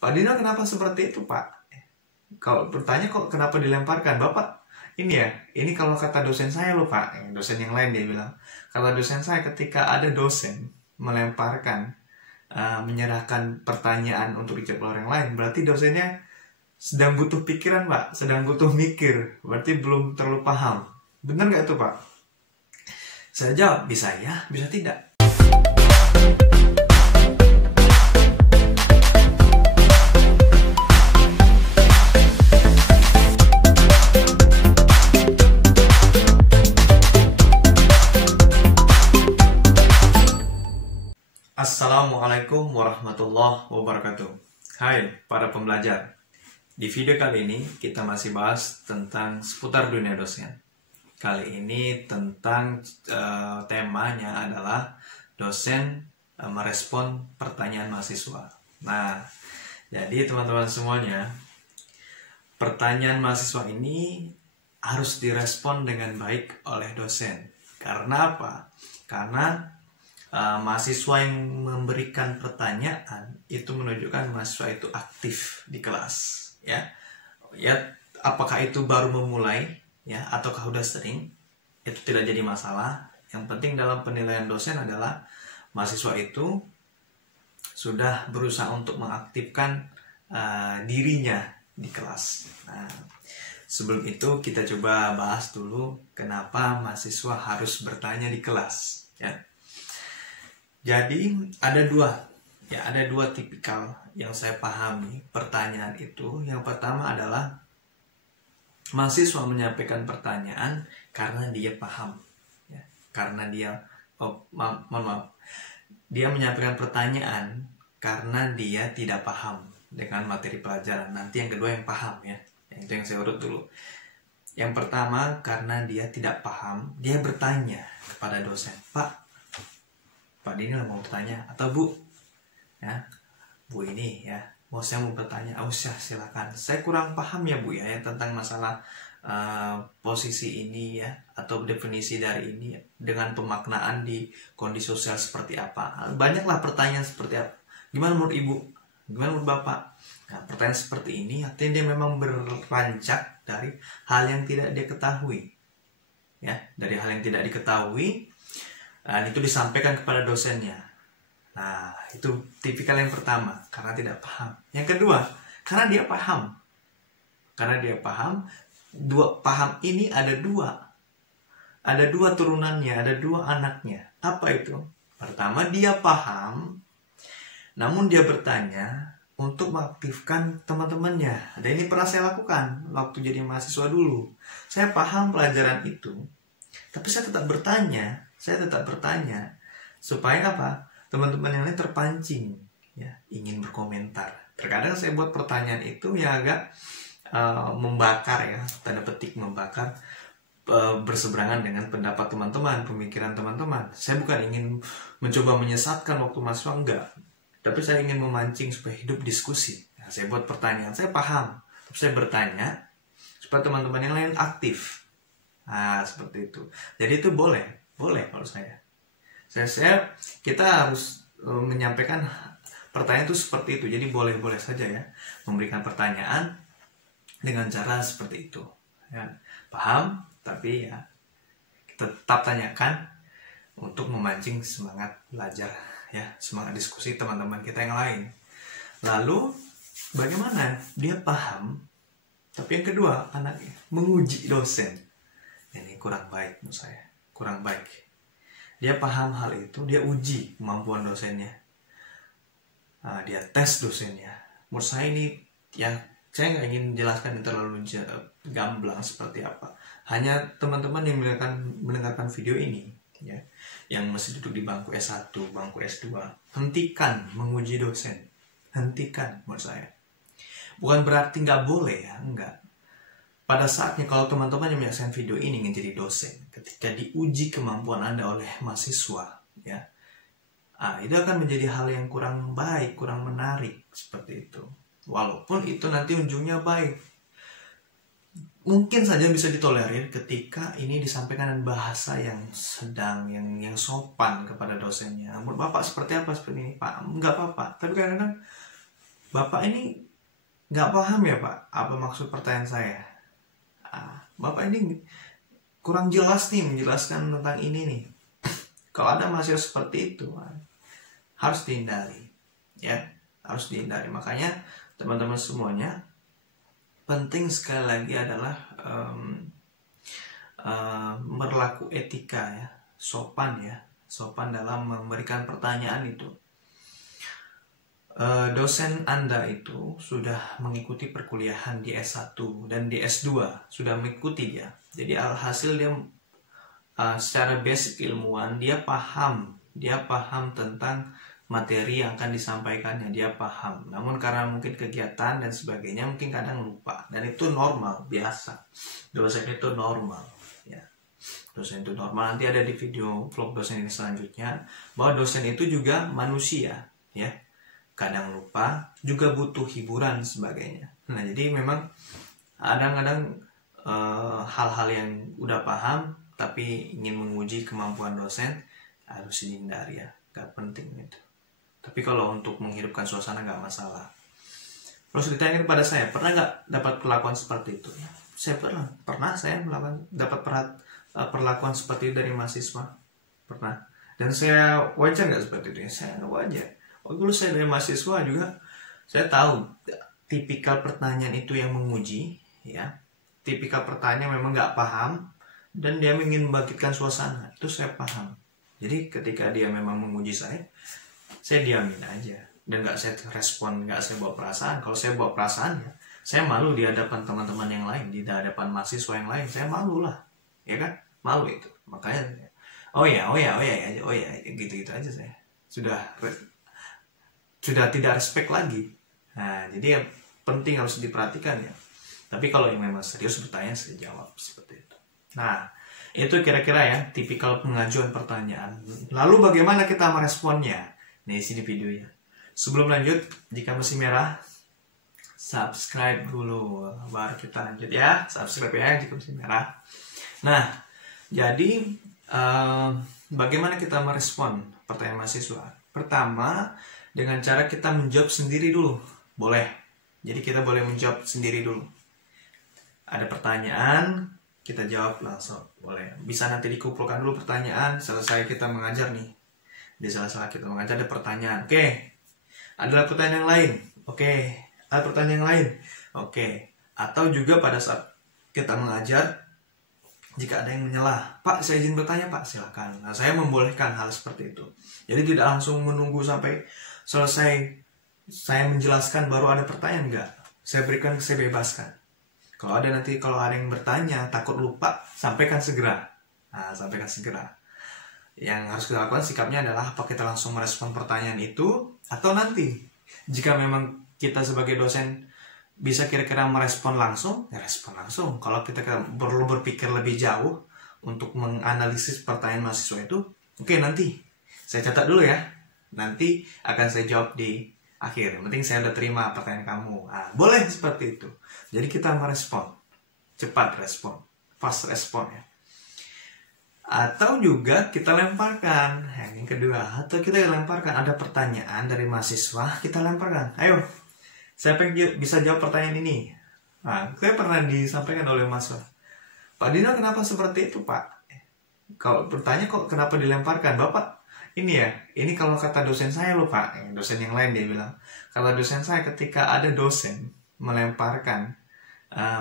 Pak Dino kenapa seperti itu, Pak? Kalau bertanya kok kenapa dilemparkan, Bapak? Ini ya, ini kalau kata dosen saya loh, Pak. Dosen yang lain dia bilang, kata dosen saya ketika ada dosen melemparkan, menyerahkan pertanyaan untuk dijawab orang lain, berarti dosennya sedang butuh pikiran, Pak. Sedang butuh mikir. Berarti belum terlalu paham. Benar nggak itu, Pak? Saya jawab, bisa ya, bisa tidak. Assalamualaikum warahmatullahi wabarakatuh. Hai para pembelajar. Di video kali ini kita masih bahas tentang seputar dunia dosen. Kali ini tentang temanya adalah dosen merespon pertanyaan mahasiswa. Nah, jadi teman-teman semuanya, pertanyaan mahasiswa ini harus direspon dengan baik oleh dosen. Karena apa? Karena mahasiswa yang memberikan pertanyaan itu menunjukkan mahasiswa itu aktif di kelas, ya. Apakah itu baru memulai, ya, ataukah udah sering, itu tidak jadi masalah. Yang penting dalam penilaian dosen adalah mahasiswa itu sudah berusaha untuk mengaktifkan dirinya di kelas. Nah, sebelum itu kita coba bahas dulu kenapa mahasiswa harus bertanya di kelas, ya. Jadi ada dua tipikal yang saya pahami pertanyaan itu. Yang pertama adalah mahasiswa menyampaikan pertanyaan karena dia paham, ya. Karena dia dia menyampaikan pertanyaan karena dia tidak paham dengan materi pelajaran. Nanti yang kedua yang paham, ya. Yang itu yang saya urut dulu. Yang pertama karena dia tidak paham, dia bertanya kepada dosen, Pak Dini mau bertanya, atau Bu, ya, Bu ini, ya, saya mau bertanya. Silakan. Saya kurang paham ya Bu, ya, tentang masalah posisi ini, ya, atau definisi dari ini dengan pemaknaan di kondisi sosial seperti apa. Banyaklah pertanyaan seperti apa. Gimana menurut Ibu? Gimana menurut Bapak? Nah, pertanyaan seperti ini artinya dia memang beranjak dari hal yang tidak dia ketahui, ya, dari hal yang tidak diketahui. Dan itu disampaikan kepada dosennya. Nah, itu tipikal yang pertama, karena tidak paham. Yang kedua, karena dia paham. Karena dia paham, paham ini ada dua. Ada dua turunannya, ada dua anaknya. Apa itu? Pertama, dia paham, namun dia bertanya untuk mengaktifkan teman-temannya. Dan ini pernah saya lakukan waktu jadi mahasiswa dulu. Saya paham pelajaran itu, tapi saya tetap bertanya. Supaya apa? Teman-teman yang lain terpancing, ya, ingin berkomentar. Terkadang saya buat pertanyaan itu ya agak membakar, ya, tanda petik membakar, berseberangan dengan pendapat teman-teman, pemikiran teman-teman. Saya bukan ingin mencoba menyesatkan waktu mahasiswa, enggak. Tapi saya ingin memancing supaya hidup diskusi. Nah, saya buat pertanyaan, saya paham, tapi saya bertanya supaya teman-teman yang lain aktif. Nah, seperti itu. Jadi itu boleh kalau kita harus menyampaikan pertanyaan itu seperti itu. Jadi boleh saja, ya, memberikan pertanyaan dengan cara seperti itu, ya. Paham, tapi ya tetap tanyakan untuk memancing semangat belajar, ya, semangat diskusi teman-teman kita yang lain. Lalu bagaimana dia paham, tapi yang kedua anaknya menguji dosen. Ini kurang baik menurut saya. Kurang baik. Dia paham hal itu, dia uji kemampuan dosennya. Dia tes dosennya. Menurut saya ini, ya, saya nggak ingin jelaskan yang terlalu gamblang seperti apa. Hanya teman-teman yang mendengarkan video ini, ya, yang masih duduk di bangku S1, bangku S2, hentikan menguji dosen. Hentikan menurut saya. Bukan berarti nggak boleh, ya, enggak. Pada saatnya kalau teman-teman yang menyaksikan video ini ingin jadi dosen, ketika diuji kemampuan Anda oleh mahasiswa, ya, itu akan menjadi hal yang kurang baik, kurang menarik, seperti itu. Walaupun itu nanti ujungnya baik, mungkin saja bisa ditolerir ketika ini disampaikan dengan bahasa yang sedang, yang sopan kepada dosennya. Menurut Bapak seperti apa seperti ini, Pak? Enggak apa-apa. Tapi kadang-kadang Bapak ini nggak paham ya Pak, apa maksud pertanyaan saya? Bapak ini kurang jelas nih menjelaskan tentang ini nih. Kalau ada mahasiswa seperti itu, harus dihindari, ya, harus dihindari. Makanya teman-teman semuanya, penting sekali lagi adalah berlaku etika ya, sopan ya, sopan dalam memberikan pertanyaan itu. Dosen Anda itu sudah mengikuti perkuliahan di S1 dan di S2, sudah mengikuti dia. Jadi alhasil dia secara basic ilmuwan dia paham tentang materi yang akan disampaikannya, dia paham. Namun karena mungkin kegiatan dan sebagainya mungkin kadang lupa, dan itu normal, biasa. Dosen itu normal ya. Dosen itu normal. Nanti ada di video vlog dosen ini selanjutnya bahwa dosen itu juga manusia ya. Kadang lupa, juga butuh hiburan sebagainya. Nah, jadi memang kadang-kadang hal-hal yang udah paham tapi ingin menguji kemampuan dosen harus dihindari ya, gak penting itu. Tapi kalau untuk menghidupkan suasana gak masalah. Terus ditanya kepada saya, pernah gak dapat perlakuan seperti itu? Saya pernah saya dapat perlakuan seperti itu dari mahasiswa, pernah. Dan saya wajar gak seperti itu? Ya, saya gak wajar. Dulu saya dari mahasiswa juga, saya tahu tipikal pertanyaan itu yang menguji, ya. Tipikal pertanyaan memang nggak paham dan dia ingin membangkitkan suasana, itu saya paham. Jadi ketika dia memang menguji saya diamin aja dan nggak saya respon, nggak saya bawa perasaan. Kalau saya bawa perasaan ya, saya malu di hadapan teman-teman yang lain, di hadapan mahasiswa yang lain, saya malu lah, ya kan? Malu itu. Makanya, oh ya, gitu aja saya. Sudah tidak respect lagi. Nah, jadi yang penting harus diperhatikan ya. Tapi kalau yang memang serius bertanya, saya jawab seperti itu. Nah, itu kira-kira ya tipikal pengajuan pertanyaan. Lalu bagaimana kita meresponnya? Nih, sini videonya. Sebelum lanjut, jika masih merah, subscribe dulu. Baru kita lanjut ya. Subscribe ya jika masih merah. Nah, jadi bagaimana kita merespon pertanyaan mahasiswa? Pertama, dengan cara kita menjawab sendiri dulu, boleh. Jadi kita boleh menjawab sendiri dulu. Ada pertanyaan, kita jawab langsung, boleh. Bisa nanti dikumpulkan dulu pertanyaan, selesai kita mengajar nih. Di sela-sela kita mengajar ada pertanyaan. Oke, ada pertanyaan yang lain. Oke, ada pertanyaan yang lain. Oke, atau juga pada saat kita mengajar, jika ada yang menyelah, Pak, saya izin bertanya Pak, silakan. Nah, saya membolehkan hal seperti itu. Jadi tidak langsung menunggu sampai selesai saya menjelaskan baru ada pertanyaan, enggak. Saya bebaskan. Kalau ada yang bertanya takut lupa, sampaikan segera. Nah, sampaikan segera. Yang harus kita lakukan sikapnya adalah apa kita langsung merespon pertanyaan itu, atau nanti jika memang kita sebagai dosen bisa kira-kira merespon langsung, ya respon langsung. Kalau kita perlu berpikir lebih jauh untuk menganalisis pertanyaan mahasiswa itu, oke, nanti saya catat dulu ya. Nanti akan saya jawab di akhir. Yang penting saya udah terima pertanyaan kamu. Nah, boleh seperti itu. Jadi kita merespon, cepat respon, fast respon ya. Atau juga kita lemparkan. Yang kedua, atau kita lemparkan, ada pertanyaan dari mahasiswa, kita lemparkan. Ayo, siapa yang bisa jawab pertanyaan ini? Nah, saya pernah disampaikan oleh mahasiswa, Pak Dino, kenapa seperti itu Pak? Kalau bertanya kok kenapa dilemparkan? Bapak, ini kalau kata dosen saya loh Pak, dosen yang lain dia bilang, kalau dosen saya ketika ada dosen melemparkan,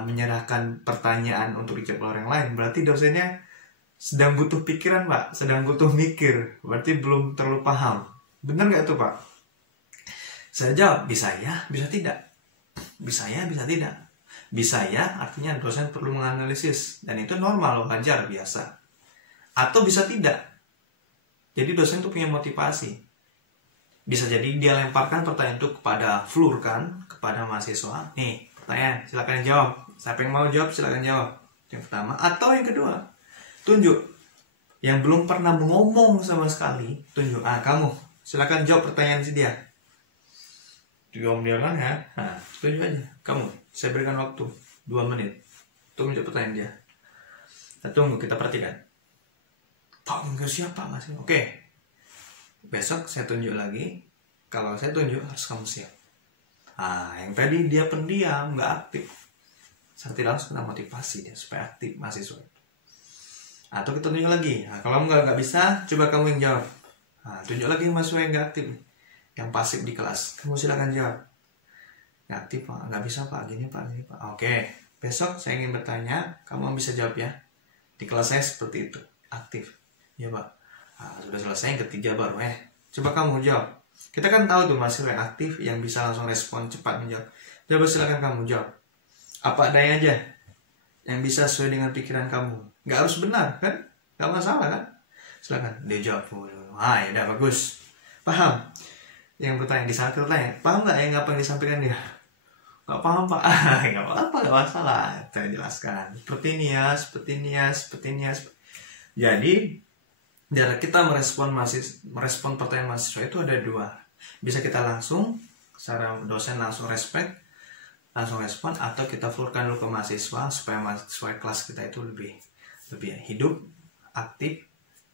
menyerahkan pertanyaan untuk dijawab orang lain, berarti dosennya sedang butuh pikiran Pak, sedang butuh mikir, berarti belum terlalu paham. Benar nggak itu Pak? Saya jawab, bisa ya, bisa tidak. Bisa ya, bisa tidak. Bisa ya, artinya dosen perlu menganalisis, dan itu normal, wajar, biasa. Atau bisa tidak. Jadi dosen itu punya motivasi. Bisa jadi dia lemparkan pertanyaan itu kepada floor kan, kepada mahasiswa. Nih, pertanyaan, silakan jawab. Siapa yang mau jawab, silakan jawab. Yang pertama. Atau yang kedua, tunjuk. Yang belum pernah ngomong sama sekali, tunjuk. Kamu, silakan jawab pertanyaan si dia. Dia kan ya. Nah, tunjuk aja. Kamu, saya berikan waktu 2 menit untuk menjawab pertanyaan dia. Kita tunggu, kita perhatikan. Pak, enggak siapa Mas? Oke. Besok saya tunjuk lagi. Kalau saya tunjuk harus kamu siap. Yang tadi dia pendiam, nggak aktif. Secara tidak langsung kita motivasi dia supaya aktif mahasiswa itu. Atau kita tunjuk lagi. Kalau nggak bisa, coba kamu yang jawab. Tunjuk lagi mahasiswa yang nggak aktif, yang pasif di kelas. Kamu silakan jawab. Nggak aktif Pak, nggak bisa Pak, gini Pak, gini Pak. Oke, besok saya ingin bertanya, kamu bisa jawab ya. Di kelas saya seperti itu, aktif. Ya Pak. Sudah selesai yang ketiga baru coba kamu jawab. Kita kan tahu tuh mahasiswa yang aktif, yang bisa langsung respon cepat menjawab. Coba silakan kamu jawab. Apa adanya aja, yang bisa sesuai dengan pikiran kamu. Nggak harus benar kan? Nggak masalah kan? Silakan dia jawab. Ya udah bagus. Paham? Yang bertanya di saat bertanya, paham nggak yang apa yang disampaikan dia? Nggak paham Pak. Nggak apa-apa, nggak masalah. Saya jelaskan. Seperti ini ya, seperti ini ya, seperti ini ya. Jadi cara kita merespon pertanyaan mahasiswa itu ada dua. Bisa kita langsung, secara dosen langsung respon, atau kita flurkan dulu ke mahasiswa supaya mahasiswa kelas kita itu lebih hidup, aktif,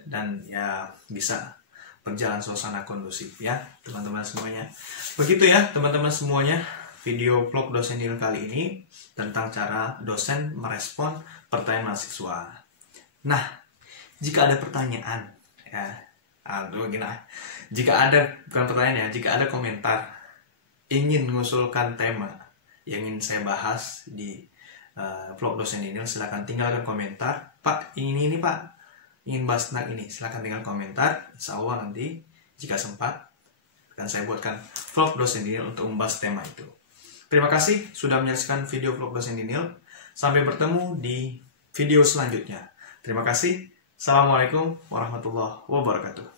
dan ya bisa berjalan suasana kondusif ya teman-teman semuanya. Begitu ya teman-teman semuanya, video vlog dosen Daniel kali ini tentang cara dosen merespon pertanyaan mahasiswa. Nah, jika ada pertanyaan jika ada, bukan pertanyaan ya, jika ada komentar ingin mengusulkan tema yang ingin saya bahas di vlog dosen Daniel, silakan tinggalkan komentar. Pak, ini Pak, ingin bahas tentang ini, silakan tinggal komentar. Insya Allah nanti jika sempat akan saya buatkan vlog dosen Daniel untuk membahas tema itu. Terima kasih sudah menyaksikan video vlog dosen Daniel. Sampai bertemu di video selanjutnya. Terima kasih. Assalamualaikum warahmatullahi wabarakatuh.